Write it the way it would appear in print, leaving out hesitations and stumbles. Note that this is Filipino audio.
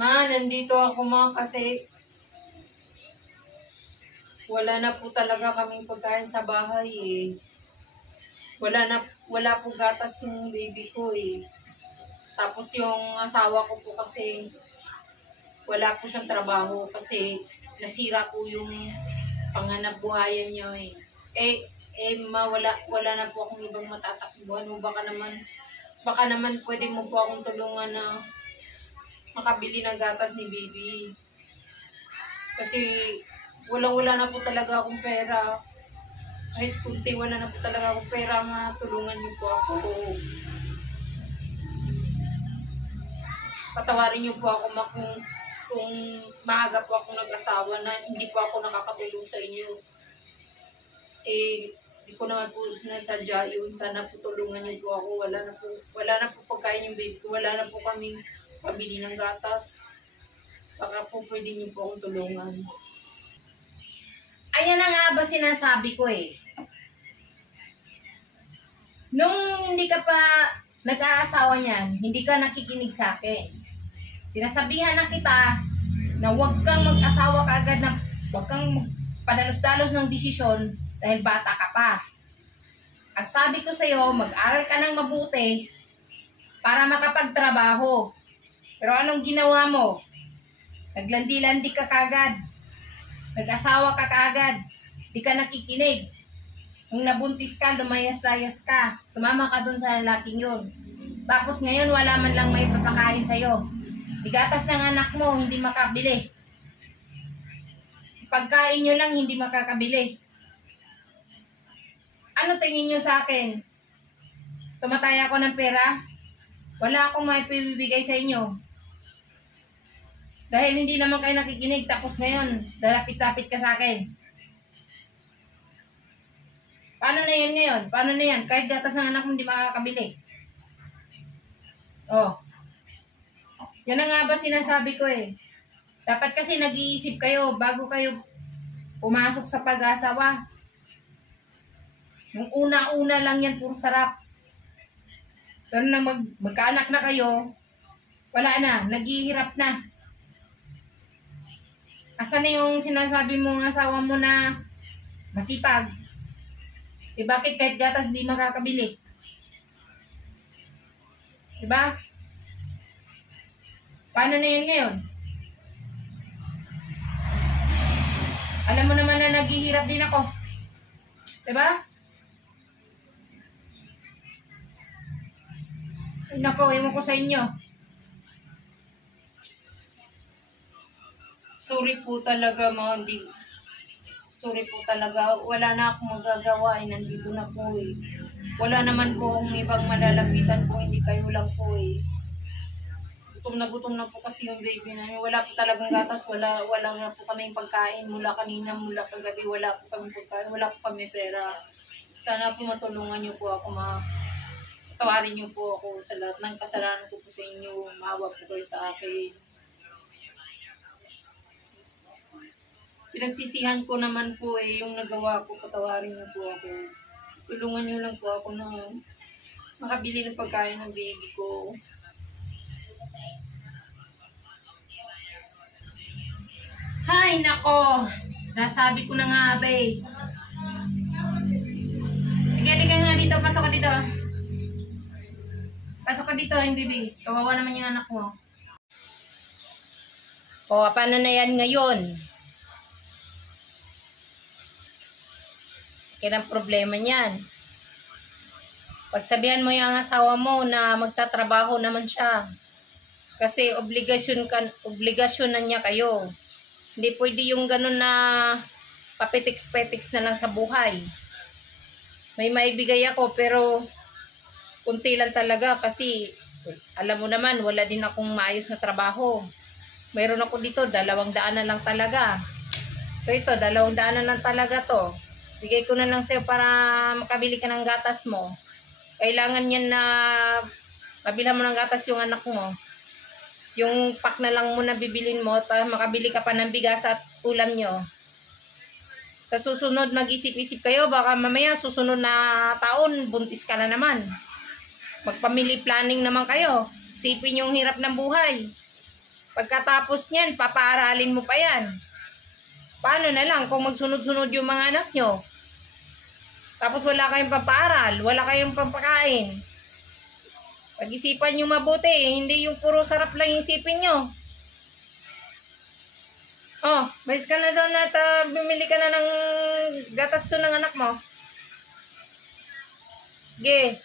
Ma, nandito ako ma kasi wala na po talaga kaming pagkain sa bahay eh. Wala po gatas yung baby ko eh. Tapos yung asawa ko po kasi wala po siyang trabaho kasi nasira po yung panganap buhayan niya eh. Wala na po akong ibang matatakbuhan. Baka naman pwede mo po akong tulungan na makabili ng gatas ni baby. Kasi wala na po talaga akong pera. Kahit kunti, wala na po talaga akong pera. Matulungan niyo po ako. Patawarin niyo po ako kung maaga po ako nag-asawa na hindi po ako nakakatulong sa inyo. Hindi ko naman po sinasadya yun. Sana po tulungan niyo po ako. Wala na po pagkain yung baby ko. Wala na po kaming pabili ng gatas. Baka po pwede niyo po akong tulungan. Ayan na nga ba sinasabi ko eh. Nung hindi ka pa nag-aasawa niyan, hindi ka nakikinig sa akin. Sinasabihan na kita na huwag kang mag-asawa kaagad na huwag kang padalos-dalos ng desisyon dahil bata ka pa. Ang sabi ko sa'yo, mag-aral ka ng mabuti para makapagtrabaho. Pero anong ginawa mo? Naglandi-landi ka kaagad. Nag-asawa ka kaagad. Di ka nakikinig. Nung nabuntis ka, lumayas-layas ka. Sumama ka dun sa lalaking yun. Tapos ngayon, wala man lang may papakain sa'yo. Bigatas ng anak mo, hindi makabili. Pagkain nyo lang, hindi makakabili. Ano tingin nyo sa akin? Tumatay ako ng pera? Wala akong may pibibigay sa inyo. Dahil hindi naman kayo nakikinig, tapos ngayon, lalapit-lapit ka sa akin. Paano na yan ngayon? Paano na yan? Kahit gatas ng anak mo, hindi makakabili. Oh. Yan na nga ba sinasabi ko eh. Dapat kasi nag-iisip kayo bago kayo pumasok sa pag-asawa. Yung una-una lang yan, puro sarap. Pero na magkaanak na kayo, wala na, naghihirap na. Asan na yung sinasabi mo ng asawa mo na masipag? Eh bakit kahit gatas di makakabili? Diba? Paano na yan ngayon? Alam mo naman na naghihirap din ako. Diba? Ay, nako, iwan ko sa inyo. Sorry po talaga mga hindi. Sorry po talaga. Wala na akong magagawa eh. Nandito na po eh. Wala naman po akong ibang malalapitan po. Hindi kayo lang po eh. Gutom na po kasi yung baby namin. Wala po talagang gatas. Wala na po kaming pagkain. Mula kanina, mula kagabi. Wala po kaming pagkain. Wala po kami pera. Sana po matulungan niyo po ako. Patawarin niyo po ako sa lahat ng kasalanan ko po sa inyo. Maawa po kayo sa akin. Pinagsisihan ko naman po eh, yung nagawa ko, patawarin niyo po ako. Tulungan niyo lang po ako na makabili ng pagkain ng baby ko. Hay, nako. Nasabi ko na nga, abay. Sige, halika nga dito. Pasok ka dito. Pasok ka dito, yung baby. Kawawa naman yung anak mo. O, paano na yan ngayon? Kaya ang problema niyan. Pagsabihan mo yung asawa mo na magtatrabaho naman siya. Kasi obligasyon na niya kayo. Hindi pwede yung ganun na papetiks-petiks na lang sa buhay. May maibigay ako pero kunti lang talaga kasi alam mo naman wala din akong maayos na trabaho. Mayroon ako dito 200 na lang talaga. So ito 200 na lang talaga to. Bigay ko na lang sa'yo para makabili ka ng gatas mo. Kailangan yan na mabilhan mo ng gatas yung anak mo. Yung pack na lang muna bibilin mo, makabili ka pa ng bigas at ulam nyo. Sa susunod, mag-isip-isip kayo, baka mamaya susunod na taon, buntis ka na naman. Magpamily planning naman kayo. Isipin yung hirap ng buhay. Pagkatapos niyan, papaaralin mo pa yan. Paano na lang kung magsunod-sunod yung mga anak nyo? Tapos wala kayong pampaaral, wala kayong pampakain. Pag-isipan nyo mabuti, hindi yung puro sarap lang isipin nyo. Oh, bayos ka na daw na bumili ka na ng gatas to ng anak mo. Sige.